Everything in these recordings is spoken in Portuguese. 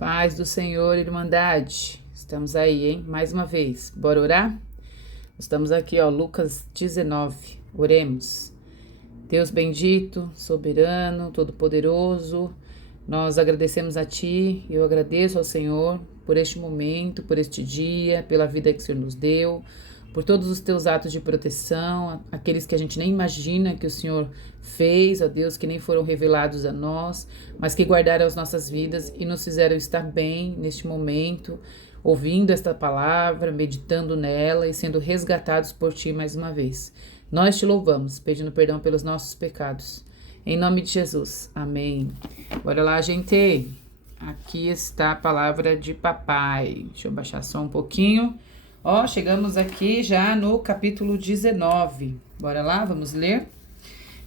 Paz do Senhor, Irmandade. Estamos aí, hein? Mais uma vez. Bora orar? Estamos aqui, ó, Lucas 19. Oremos. Deus bendito, soberano, todo-poderoso, nós agradecemos a Ti, eu agradeço ao Senhor por este momento, por este dia, pela vida que o Senhor nos deu, por todos os Teus atos de proteção, aqueles que a gente nem imagina que o Senhor fez, ó Deus, que nem foram revelados a nós, mas que guardaram as nossas vidas e nos fizeram estar bem neste momento, ouvindo esta palavra, meditando nela e sendo resgatados por Ti mais uma vez. Nós Te louvamos, pedindo perdão pelos nossos pecados. Em nome de Jesus. Amém. Bora lá, gente. Aqui está a palavra de papai. Deixa eu baixar só um pouquinho. Ó, chegamos aqui já no capítulo 19. Bora lá, vamos ler?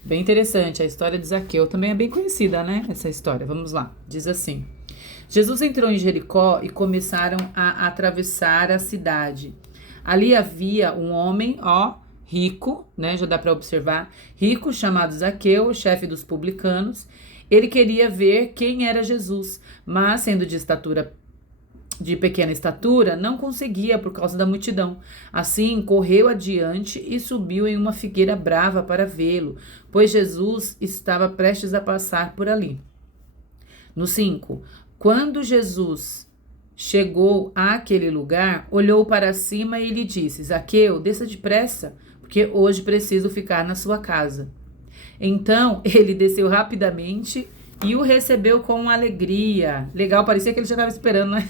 Bem interessante, a história de Zaqueu. Também é bem conhecida, né? Essa história. Vamos lá. Diz assim. Jesus entrou em Jericó e começaram a atravessar a cidade. Ali havia um homem, rico, né? Já dá para observar. Rico, chamado Zaqueu, chefe dos publicanos. Ele queria ver quem era Jesus, mas sendo de pequena estatura, não conseguia por causa da multidão. Assim, correu adiante e subiu em uma figueira brava para vê-lo, pois Jesus estava prestes a passar por ali. No 5. Quando Jesus chegou àquele lugar, olhou para cima e lhe disse: Zaqueu, desça depressa, porque hoje preciso ficar na sua casa. Então ele desceu rapidamente e o recebeu com alegria. Legal, parecia que ele já estava esperando, né?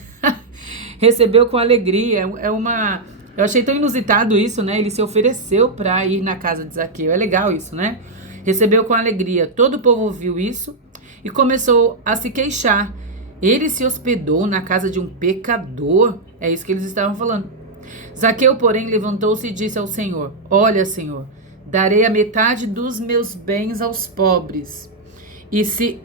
Recebeu com alegria. Eu achei tão inusitado isso, né? Ele se ofereceu para ir na casa de Zaqueu. É legal isso, né? Recebeu com alegria. Todo o povo ouviu isso e começou a se queixar. Ele se hospedou na casa de um pecador. É isso que eles estavam falando. Zaqueu, porém, levantou-se e disse ao Senhor: Olha, Senhor, darei a metade dos meus bens aos pobres. E se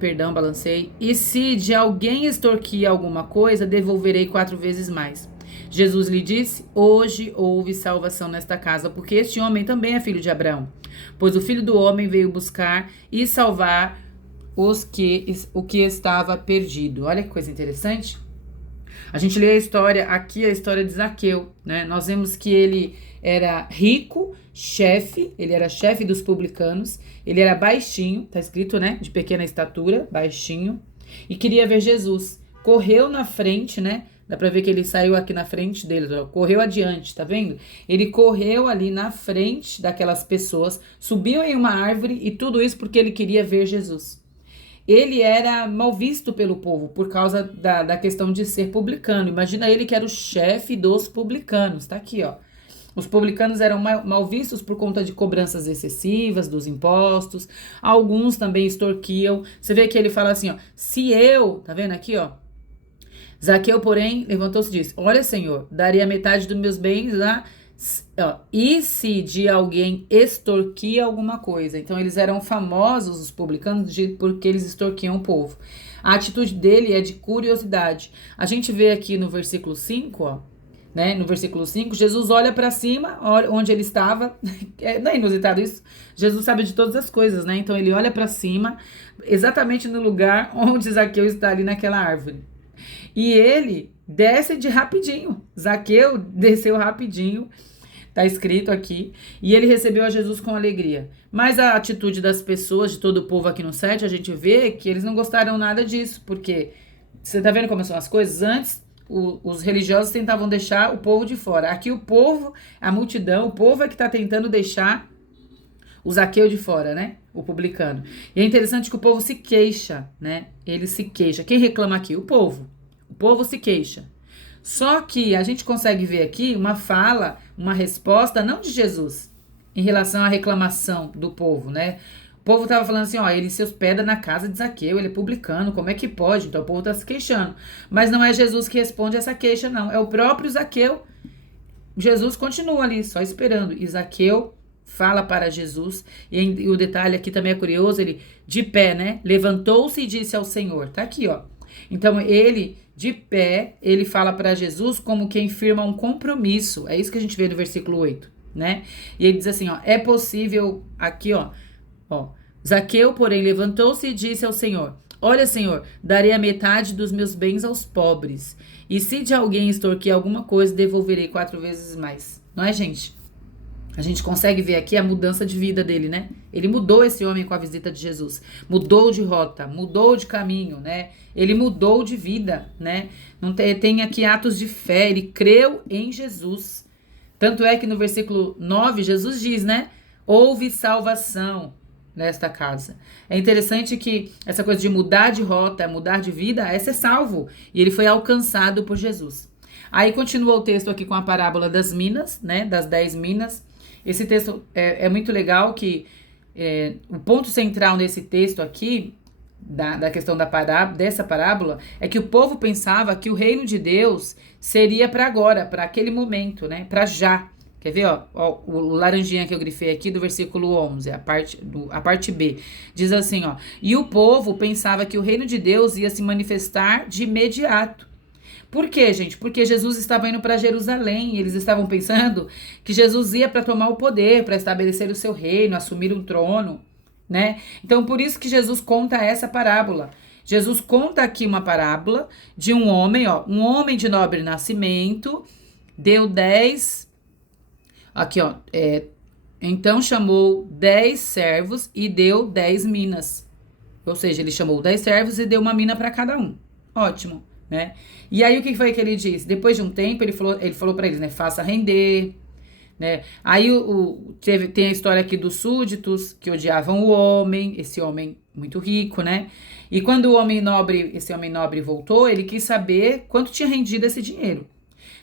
de alguém extorquir alguma coisa, devolverei 4 vezes mais. Jesus lhe disse: Hoje houve salvação nesta casa, porque este homem também é filho de Abraão. Pois o Filho do Homem veio buscar e salvar o que estava perdido. Olha que coisa interessante. A gente lê a história de Zaqueu, né? Nós vemos que ele era rico, ele era chefe dos publicanos, ele era baixinho, tá escrito, né? De pequena estatura, baixinho, e queria ver Jesus. Correu na frente, né? Dá pra ver que ele saiu aqui na frente deles, ó, correu adiante, tá vendo? Ele correu ali na frente daquelas pessoas, subiu em uma árvore e tudo isso porque ele queria ver Jesus. Ele era mal visto pelo povo por causa da questão de ser publicano. Imagina ele que era o chefe dos publicanos. Tá aqui, ó. Os publicanos eram mal vistos por conta de cobranças excessivas dos impostos. Alguns também extorquiam. Você vê que ele fala assim, ó. Tá vendo aqui, ó? Zaqueu, porém, levantou-se e disse: Olha, Senhor, daria metade dos meus bens lá. E se de alguém extorquia alguma coisa? Então eles eram famosos, os publicanos, porque eles extorquiam o povo. A atitude dele é de curiosidade. A gente vê aqui no versículo 5, ó, né? No versículo 5, Jesus olha para cima, olha onde ele estava. Não é inusitado isso? Jesus sabe de todas as coisas, né? Então ele olha para cima, exatamente no lugar onde Zaqueu está ali naquela árvore. E ele desce de rapidinho. Zaqueu desceu rapidinho. Tá escrito aqui. E ele recebeu a Jesus com alegria. Mas a atitude das pessoas, de todo o povo aqui no 7, a gente vê que eles não gostaram nada disso. Porque, você tá vendo como são as coisas? Antes, os religiosos tentavam deixar o povo de fora. Aqui o povo, a multidão, o povo é que tá tentando deixar o Zaqueu de fora, né? O publicano. E é interessante que o povo se queixa, né? Ele se queixa. Quem reclama aqui? O povo. O povo se queixa. Só que a gente consegue ver aqui uma resposta não de Jesus em relação à reclamação do povo, né? O povo estava falando assim, ó, ele se hospeda na casa de Zaqueu, ele é publicano, como é que pode? Então o povo está se queixando. Mas não é Jesus que responde essa queixa, não. É o próprio Zaqueu. Jesus continua ali, só esperando. E Zaqueu fala para Jesus, e o detalhe aqui também é curioso, ele de pé, né? Levantou-se e disse ao Senhor. Tá aqui, ó. Então ele de pé, ele fala para Jesus como quem firma um compromisso. É isso que a gente vê no versículo 8, né? E ele diz assim, ó, é possível, aqui, ó, Zaqueu, porém, levantou-se e disse ao Senhor: Olha, Senhor, darei a metade dos meus bens aos pobres. E se de alguém extorquir alguma coisa, devolverei 4 vezes mais. Não é, gente? A gente consegue ver aqui a mudança de vida dele, né? Ele mudou esse homem com a visita de Jesus. Mudou de rota, mudou de caminho, né? Ele mudou de vida, né? Não tem aqui atos de fé, ele creu em Jesus. Tanto é que no versículo 9, Jesus diz, né? Houve salvação nesta casa. É interessante que essa coisa de mudar de rota, mudar de vida, é ser salvo. E ele foi alcançado por Jesus. Aí continua o texto aqui com a parábola das minas, né? Das 10 minas. Esse texto é muito legal, que o ponto central nesse texto aqui, da questão dessa parábola, é que o povo pensava que o reino de Deus seria para agora, para aquele momento, né? Para já. Quer ver, ó, o laranjinha que eu grifei aqui do versículo 11, a parte B. Diz assim, ó: e o povo pensava que o reino de Deus ia se manifestar de imediato. Por quê, gente? Porque Jesus estava indo para Jerusalém e eles estavam pensando que Jesus ia para tomar o poder, para estabelecer o seu reino, assumir o trono, né? Então, por isso que Jesus conta essa parábola. Jesus conta aqui uma parábola de um homem, ó, um homem de nobre nascimento, deu 10... Aqui, ó, então chamou 10 servos e deu 10 minas. Ou seja, ele chamou 10 servos e deu uma mina para cada um. Ótimo, né? E aí o que foi que ele disse? Depois de um tempo, ele falou para eles, né? Faça render, né? Aí tem a história aqui dos súditos que odiavam o homem, esse homem muito rico, né? E quando esse homem nobre voltou, ele quis saber quanto tinha rendido esse dinheiro.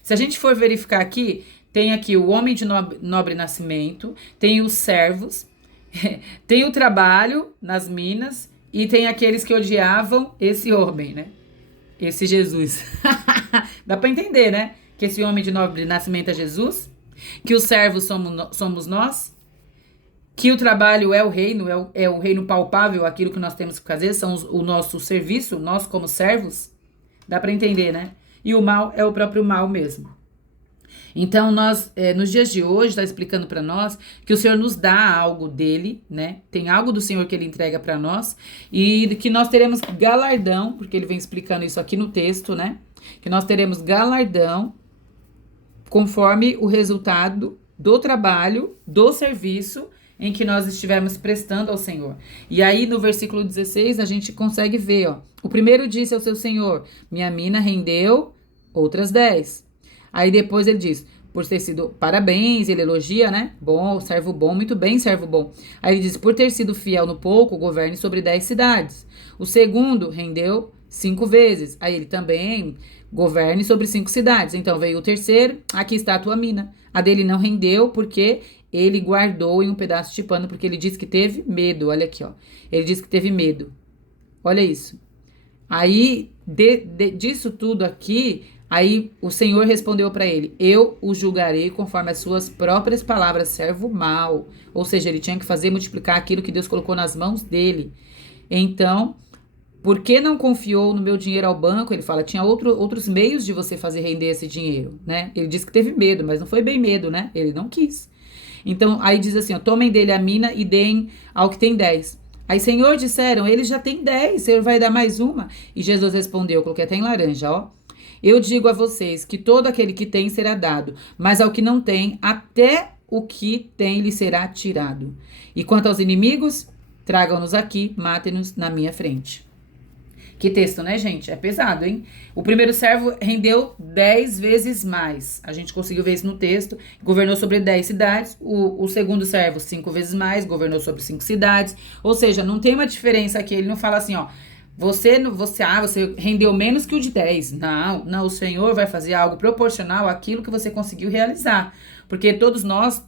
Se a gente for verificar aqui, tem aqui o homem de nobre nascimento, tem os servos, tem o trabalho nas minas e tem aqueles que odiavam esse homem, né? Esse Jesus. Dá para entender, né? Que esse homem de nobre nascimento é Jesus, que os servos somos nós, que o trabalho é o reino, é o reino palpável, aquilo que nós temos que fazer, são o nosso serviço, nós como servos. Dá para entender, né? E o mal é o próprio mal mesmo. Então, nós, nos dias de hoje, está explicando para nós que o Senhor nos dá algo dele, né? Tem algo do Senhor que ele entrega para nós e que nós teremos galardão, porque ele vem explicando isso aqui no texto, né? Que nós teremos galardão conforme o resultado do trabalho, do serviço em que nós estivermos prestando ao Senhor. E aí, no versículo 16, a gente consegue ver, ó. O primeiro disse ao seu senhor: minha mina rendeu outras 10. Aí depois ele diz, por ter sido, parabéns, ele elogia, né? Bom, servo bom, muito bem, servo bom. Aí ele diz, por ter sido fiel no pouco, governe sobre 10 cidades. O segundo rendeu 5 vezes. Aí ele também governe sobre 5 cidades. Então veio o terceiro, aqui está a tua mina. A dele não rendeu porque ele guardou em um pedaço de pano, porque ele disse que teve medo. Olha aqui, ó. Ele disse que teve medo. Olha isso. Aí, disso tudo aqui... Aí o Senhor respondeu para ele, eu o julgarei conforme as suas próprias palavras, servo mau. Ou seja, ele tinha que multiplicar aquilo que Deus colocou nas mãos dele. Então, por que não confiou no meu dinheiro ao banco? Ele fala, tinha outros meios de você fazer render esse dinheiro, né? Ele disse que teve medo, mas não foi bem medo, né? Ele não quis. Então, aí diz assim, ó, tomem dele a mina e deem ao que tem 10. Aí, Senhor, disseram, ele já tem 10, Senhor vai dar mais uma? E Jesus respondeu, coloquei até em laranja, ó. Eu digo a vocês que todo aquele que tem será dado, mas ao que não tem, até o que tem lhe será tirado. E quanto aos inimigos, tragam-nos aqui, matem-nos na minha frente. Que texto, né, gente? É pesado, hein? O primeiro servo rendeu 10 vezes mais. A gente conseguiu ver isso no texto. Governou sobre 10 cidades. O segundo servo, 5 vezes mais, governou sobre 5 cidades. Ou seja, não tem uma diferença aqui. Ele não fala assim, ó, você rendeu menos que o de 10. Não, o Senhor vai fazer algo proporcional àquilo que você conseguiu realizar. Porque todos nós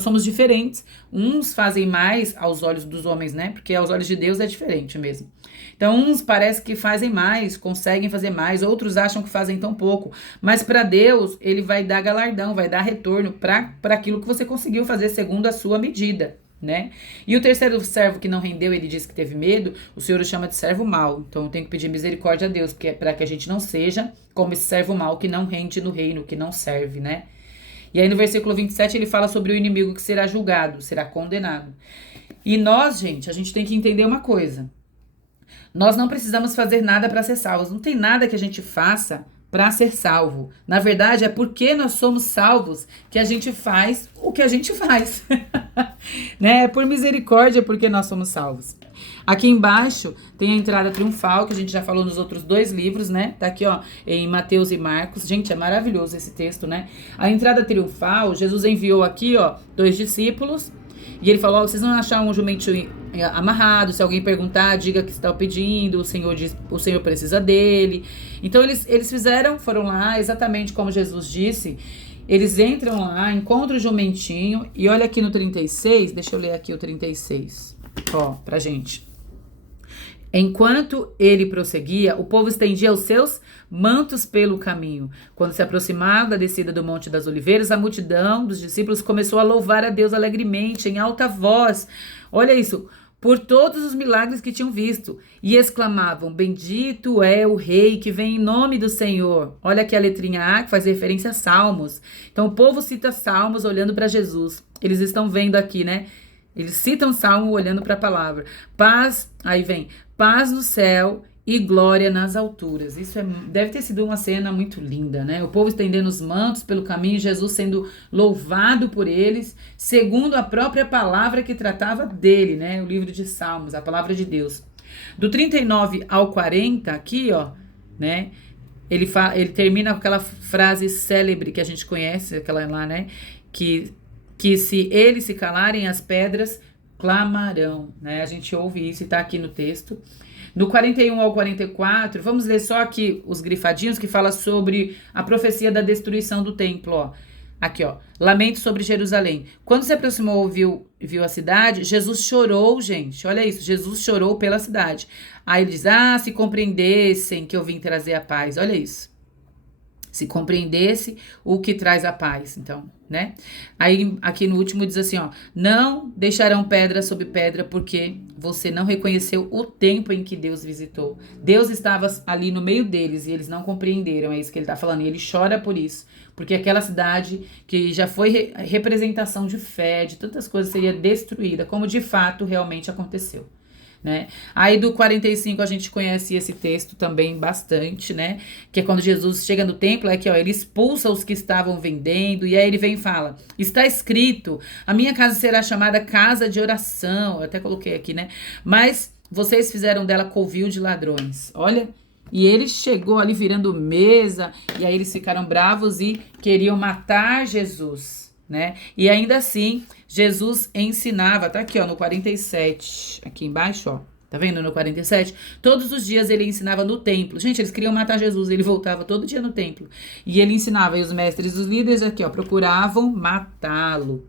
somos diferentes. Uns fazem mais aos olhos dos homens, né? Porque aos olhos de Deus é diferente mesmo. Então, uns parece que fazem mais, conseguem fazer mais, outros acham que fazem tão pouco. Mas para Deus, ele vai dar galardão, vai dar retorno para aquilo que você conseguiu fazer segundo a sua medida, né? E o terceiro servo que não rendeu, ele disse que teve medo, o Senhor o chama de servo mau. Então, eu tenho que pedir misericórdia a Deus, para que a gente não seja como esse servo mau que não rende no reino, que não serve, né? E aí no versículo 27 ele fala sobre o inimigo que será julgado, será condenado. E nós, gente, a gente tem que entender uma coisa. Nós não precisamos fazer nada para ser salvos. Não tem nada que a gente faça para ser salvo. Na verdade, é porque nós somos salvos que a gente faz o que a gente faz. Né? É por misericórdia porque nós somos salvos. Aqui embaixo tem a entrada triunfal, que a gente já falou nos outros 2 livros, né? Tá aqui, ó, em Mateus e Marcos. Gente, é maravilhoso esse texto, né? A entrada triunfal, Jesus enviou aqui, ó, 2 discípulos. E ele falou, ó, vocês vão achar um jumentinho amarrado, se alguém perguntar, diga que está pedindo, o Senhor precisa dele. Então eles foram lá, exatamente como Jesus disse. Eles entram lá, encontram o jumentinho, e olha aqui no 36, deixa eu ler aqui o 36, ó, pra gente. Enquanto ele prosseguia, o povo estendia os seus mantos pelo caminho. Quando se aproximava da descida do Monte das Oliveiras, a multidão dos discípulos começou a louvar a Deus alegremente, em alta voz. Olha isso, por todos os milagres que tinham visto. E exclamavam, bendito é o rei que vem em nome do Senhor. Olha aqui a letrinha A, que faz referência a Salmos. Então o povo cita Salmos olhando para Jesus. Eles estão vendo aqui, né? Eles citam Salmo olhando para a palavra. Paz, aí vem, paz no céu e glória nas alturas. Isso deve ter sido uma cena muito linda, né? O povo estendendo os mantos pelo caminho, Jesus sendo louvado por eles, segundo a própria palavra que tratava dele, né? O livro de Salmos, a palavra de Deus. Do 39 ao 40, aqui, ó, né? Ele termina com aquela frase célebre que a gente conhece, aquela lá, né? Que se eles se calarem, as pedras clamarão, né? A gente ouve isso e tá aqui no texto. No 41 ao 44, vamos ler só aqui os grifadinhos que fala sobre a profecia da destruição do templo, ó. Aqui, ó. Lamento sobre Jerusalém. Quando se aproximou e viu a cidade, Jesus chorou, gente. Olha isso, Jesus chorou pela cidade. Aí ele diz, se compreendessem que eu vim trazer a paz. Olha isso. Se compreendesse o que traz a paz, então, né? Aí, aqui no último diz assim, ó, não deixarão pedra sobre pedra porque você não reconheceu o tempo em que Deus visitou. Deus estava ali no meio deles e eles não compreenderam, é isso que ele tá falando. E ele chora por isso, porque aquela cidade que já foi representação de fé, de tantas coisas, seria destruída, como de fato realmente aconteceu. Né? Aí do 45 a gente conhece esse texto também bastante, né? Que é quando Jesus chega no templo, é que ó, ele expulsa os que estavam vendendo, e aí ele vem e fala, está escrito, a minha casa será chamada casa de oração, eu até coloquei aqui, né? Mas vocês fizeram dela covil de ladrões, olha. E ele chegou ali virando mesa, e aí eles ficaram bravos e queriam matar Jesus, né? E ainda assim, Jesus ensinava, tá aqui, ó, no 47, aqui embaixo, ó, tá vendo no 47? Todos os dias ele ensinava no templo. Gente, eles queriam matar Jesus, ele voltava todo dia no templo. E ele ensinava, e os mestres, os líderes aqui, ó, procuravam matá-lo.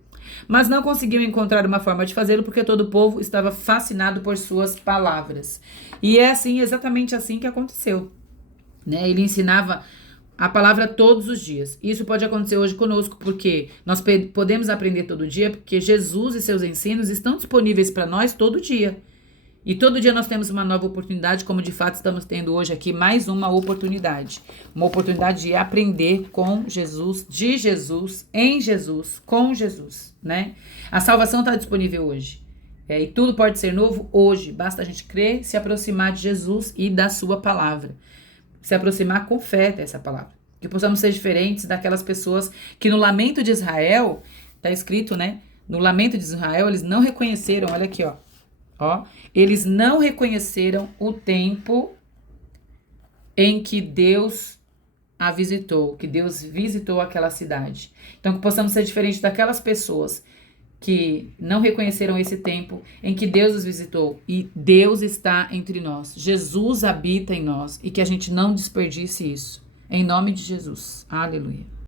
Mas não conseguiam encontrar uma forma de fazê-lo porque todo o povo estava fascinado por suas palavras. E é assim, exatamente assim que aconteceu, né? Ele ensinava a palavra todos os dias. Isso pode acontecer hoje conosco, porque nós podemos aprender todo dia, porque Jesus e seus ensinos estão disponíveis para nós todo dia. E todo dia nós temos uma nova oportunidade, como de fato estamos tendo hoje aqui, mais uma oportunidade. Uma oportunidade de aprender com Jesus, de Jesus, em Jesus, com Jesus, né? A salvação está disponível hoje. E tudo pode ser novo hoje. Basta a gente crer, se aproximar de Jesus e da sua palavra. Se aproximar com fé dessa palavra. Que possamos ser diferentes daquelas pessoas que no lamento de Israel, tá escrito, né? No lamento de Israel, eles não reconheceram, olha aqui, ó. Ó, eles não reconheceram o tempo em que Deus a visitou, que Deus visitou aquela cidade. Então, que possamos ser diferentes daquelas pessoas que não reconheceram esse tempo em que Deus os visitou. E Deus está entre nós. Jesus habita em nós. E que a gente não desperdice isso. Em nome de Jesus. Aleluia.